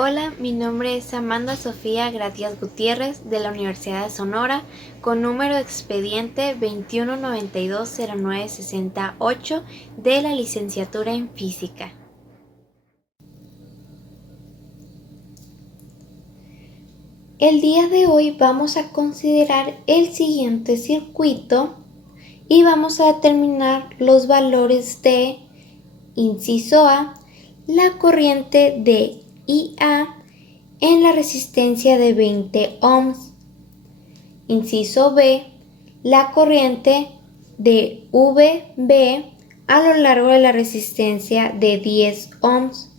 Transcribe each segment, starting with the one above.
Hola, mi nombre es Amanda Sofía Gratías Gutiérrez de la Universidad de Sonora con número de expediente 21920968 de la licenciatura en Física. El día de hoy vamos a considerar el siguiente circuito y vamos a determinar los valores de, inciso A, la corriente de IA en la resistencia de 20 ohms. Inciso B, la corriente de VB a lo largo de la resistencia de 10 ohms.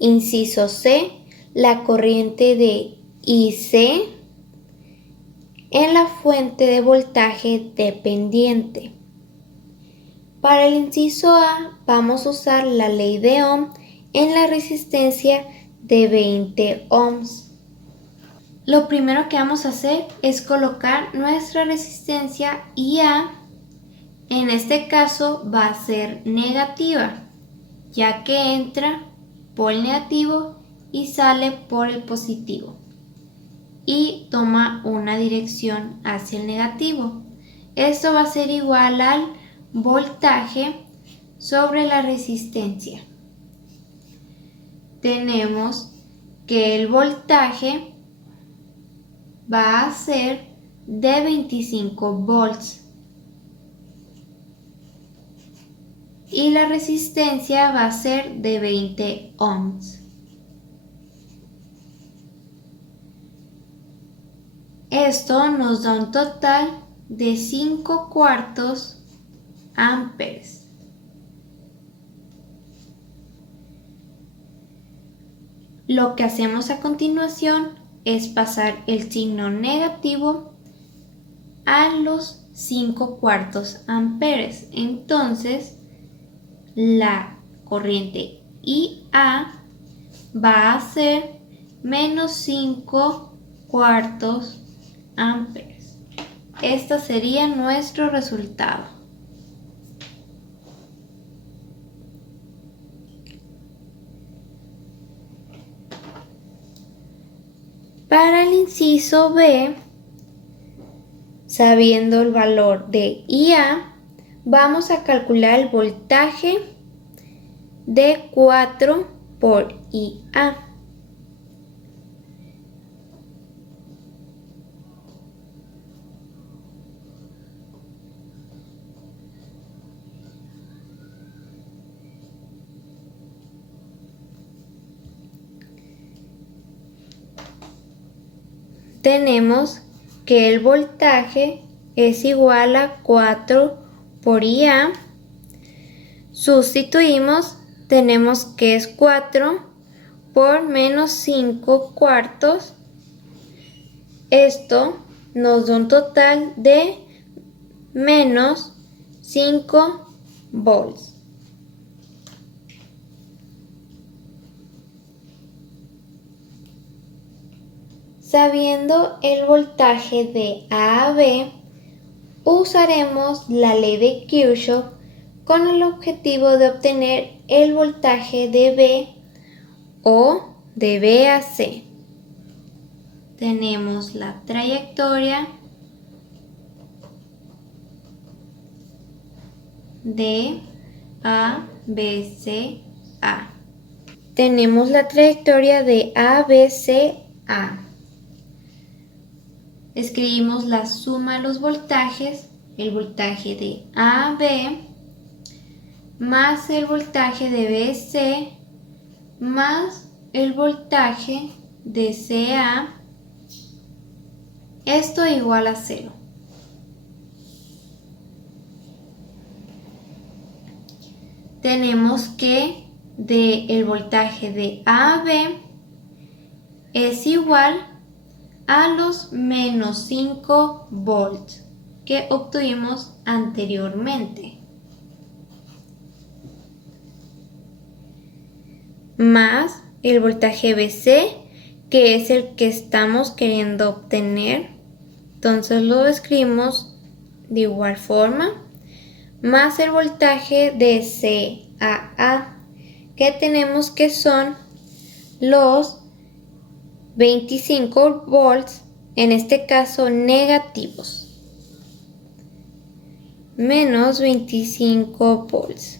Inciso C, la corriente de IC en la fuente de voltaje dependiente. Para el inciso A vamos a usar la ley de Ohm en la resistencia de 20 ohms. Lo primero que vamos a hacer es colocar nuestra resistencia IA. En este caso va a ser negativa, ya que entra por el negativo y sale por el positivo y toma una dirección hacia el negativo. Esto va a ser igual al voltaje sobre la resistencia. Tenemos que el voltaje va a ser de 25 volts y la resistencia va a ser de 20 ohms. Esto nos da un total de 5 cuartos amperes. Lo que hacemos a continuación es pasar el signo negativo a los 5 cuartos amperes. Entonces, la corriente IA va a ser menos 5 cuartos amperes. Este sería nuestro resultado. Para el inciso B, sabiendo el valor de IA, vamos a calcular el voltaje de 4 por IA. Tenemos que el voltaje es igual a 4 por IA. Sustituimos, tenemos que es 4 por menos 5 cuartos. Esto nos da un total de menos 5 volts. Sabiendo el voltaje de A a B, usaremos la ley de Kirchhoff con el objetivo de obtener el voltaje de B o de B a C. Tenemos la trayectoria de A, B, C, A. Tenemos la trayectoria de A, B, C, A. Escribimos la suma de los voltajes, el voltaje de AB más el voltaje de BC más el voltaje de CA. Esto igual a 0. Tenemos que el voltaje de AB es igual a los menos 5 volts que obtuvimos anteriormente, más el voltaje BC, que es el que estamos queriendo obtener. Entonces lo escribimos de igual forma, más el voltaje de CAA, que tenemos que son los 25 volts, en este caso negativos. Menos 25 volts,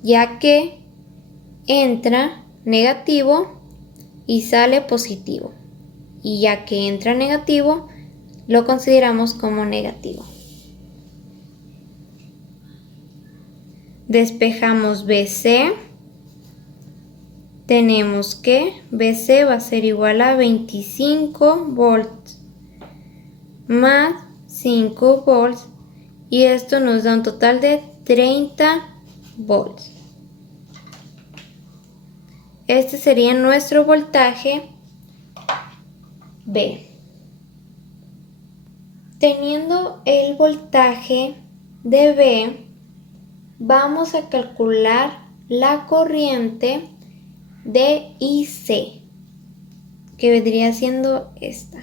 ya que entra negativo y sale positivo. Y ya que entra negativo, lo consideramos como negativo. Despejamos BC. Tenemos que BC va a ser igual a 25 volts más 5 volts, y esto nos da un total de 30 volts. Este sería nuestro voltaje B. Teniendo el voltaje de B, vamos a calcular la corriente de IC, que vendría siendo esta.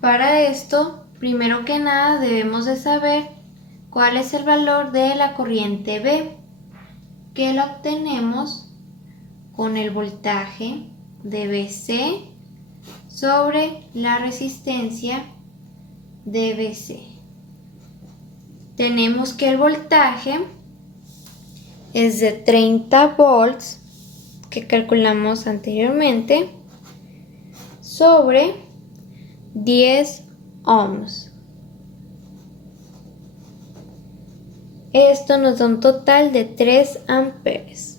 Para esto, primero que nada debemos de saber cuál es el valor de la corriente B, que lo obtenemos con el voltaje de BC sobre la resistencia de BC. Tenemos que el voltaje es de 30 volts, que calculamos anteriormente, sobre 10 ohms. Esto nos da un total de 3 amperes.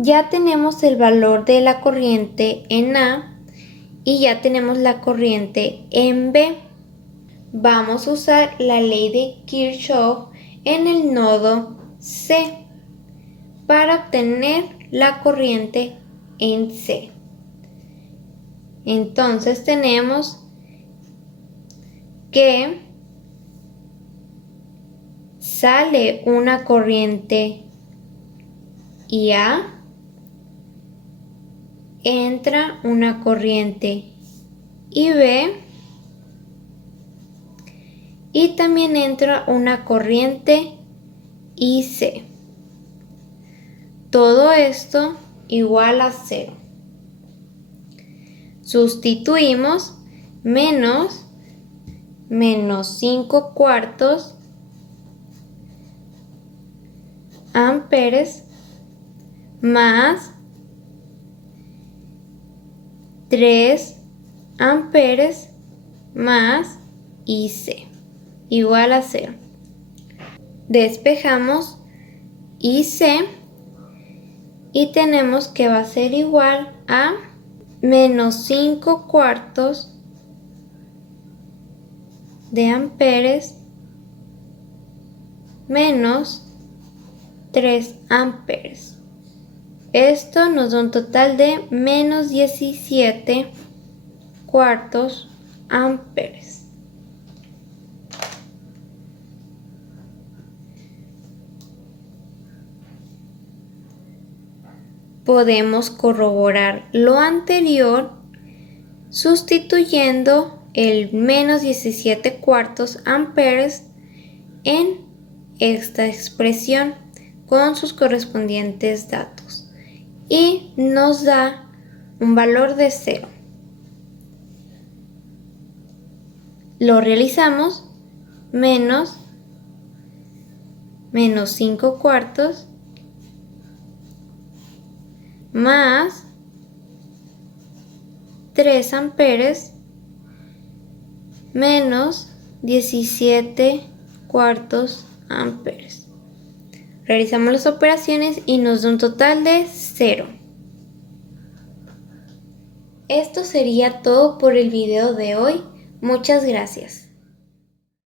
Ya tenemos el valor de la corriente en A y ya tenemos la corriente en B. Vamos a usar la ley de Kirchhoff en el nodo C para obtener la corriente en C. Entonces tenemos que sale una corriente IA, entra una corriente IB y también entra una corriente IC. Todo esto igual a 0. Sustituimos menos 5 cuartos amperes más 3 amperes más IC igual a 0. Despejamos IC y tenemos que va a ser igual a menos 5 cuartos de amperes menos 3 amperes. Esto nos da un total de menos 17 cuartos amperes. Podemos corroborar lo anterior sustituyendo el menos 17 cuartos amperes en esta expresión con sus correspondientes datos y nos da un valor de 0. Lo realizamos menos 5 cuartos más 3 amperes menos 17 cuartos amperes. Realizamos las operaciones y nos da un total de 0. Esto sería todo por el video de hoy. Muchas gracias.